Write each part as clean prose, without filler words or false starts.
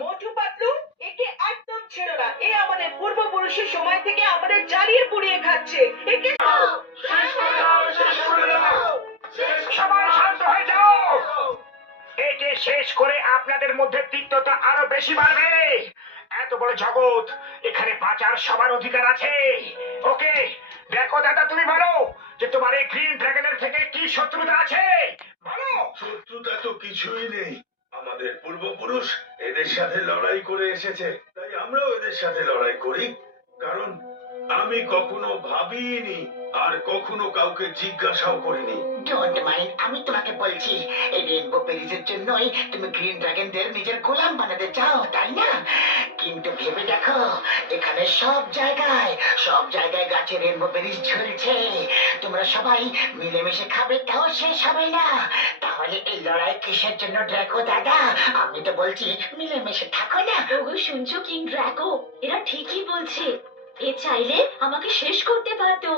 মোটু পাতলু, একে একদম ছেড়ো না। এ আমাদের পূর্বপুরুষের সময় থেকে আমাদের জ্বালিয়ে পুড়িয়ে খাচ্ছে। একে শেষ করে দাও, শেষ করে দাও। সবাই শান্ত হয়ে যাও। একে শেষ করে আপনাদের মধ্যে তিক্ততা আরো বেশি বাড়বে। এত বড় জগৎ, এখানে বাঁচার সবার অধিকার আছে। ওকে, দেখো দাদা, তুমি বলো যে তোমার এই গ্রিন ড্রাগনের থেকে কি শত্রুতা আছে, বলো। শত্রুতা তো কিছুই নেই। আমাদের পূর্বপুরুষ এদের সাথে লড়াই করে এসেছে, তাই আমরাও এদের সাথে লড়াই করি। কারণ আমি কখনো ভাবিনি, আর কখনো কাউকে জিজ্ঞাসাও করিনি। ডোন্ট মাইন্ড, আমি তোমাকে বলছি, এই রেইনবো বেরিজের জন্যই তুমি গ্রিন ড্রাগনদের নিজের গোলাম বানাতে চাও, তাই না? কিন্তু ভেবে দেখো, এখানে সব জায়গায় গাছে রেইনবো বেরিজ ঝুলছে। তোমরা সবাই মিলেমিশে খাবে, তাও শেষ হবে না। তাহলে এই লড়াই কিসের জন্য ড্রাকো দাদা? আমি তো বলছি মিলেমিশে থাকো না। ওগো শুনছো কিং ড্রাকো, এরা ঠিকই বলছে। এ চাইলে আমাকে শেষ করতে পারতো,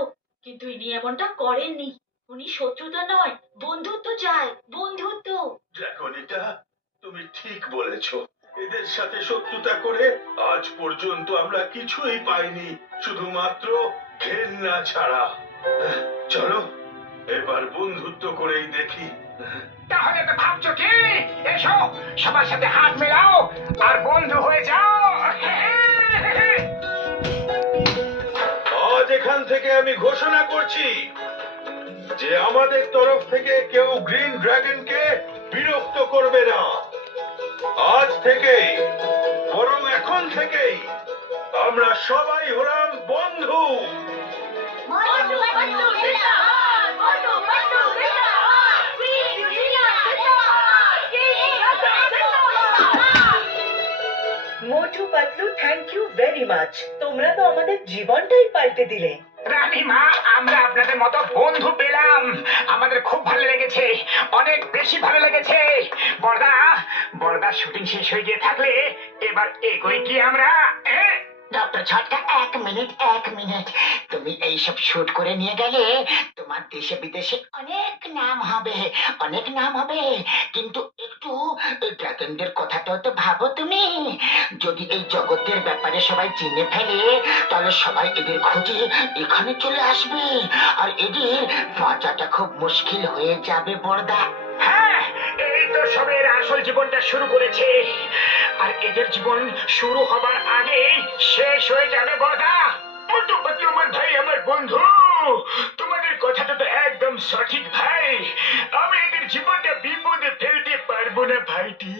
কিন্তু ইনি এমনটা করেননি। উনি শত্রুতা নয়, বন্ধুত্ব চায়, বন্ধুত্ব। ড্রাগনিটা, তুমি ঠিক বলেছ। এদের সাথে শত্রুতা করে আজ পর্যন্ত আমরা কিছুই পাইনি, শুধুমাত্র ঘেন্না ছাড়া। চলো এবার বন্ধুত্ব করেই দেখি। তাহলে তো ভাবছো কি? এসো, সবার সাথে হাত মেলাও আর বন্ধু হয়ে যাও। আজ এখান থেকে আমি ঘোষণা করছি যে আমাদের তরফ থেকে কেউ গ্রিন ড্রাগনকে বিরক্ত করবে না। আজ থেকেই, বরং এখন থেকেই আমরা সবাই হলাম বন্ধু। Motu Patlu, thank you very much. তোমরা তো আমাদের জীবনটাই পাল্টে দিলে। রানীমা, আমরা আপনাদের মতো বন্ধু পেলাম, আমাদের খুব ভালো লেগেছে, অনেক বেশি ভালো লেগেছে। বড়দা, বড়দা শুটিং শেষ হয়ে গিয়ে থাকলে এবার এগোই কি আমরা? ডক্টর ছটকা, এক মিনিট। তুমি এইসব শুট করে নিয়ে গেলে তোমার দেশে বিদেশে অনেক নাম হবে। কিন্তু একটু ড্রাগনদের কথাটাও তো ভাবো তুমি। যদি এই জগতের ব্যাপারে সবাই চিনে ফেলে, তাহলে সবাই এদের খোঁজে এখানে চলে আসবে, আর এদের বাঁচাটা খুব মুশকিল হয়ে যাবে বড়দা। হ্যাঁ, এই তো সবে এর আসল জীবনটা শুরু করেছে, আর এদের জীবন শুরু হবার আগে শেষ হয়ে যাবে বড়দা। মোটু পাতলু আমার ভাই, আমার বন্ধু, তোমাদের কথাটা তো একদম সঠিক ভাই। আমি এদের জীবনটা বিপদে ফেলতে পারবো না ভাইটি।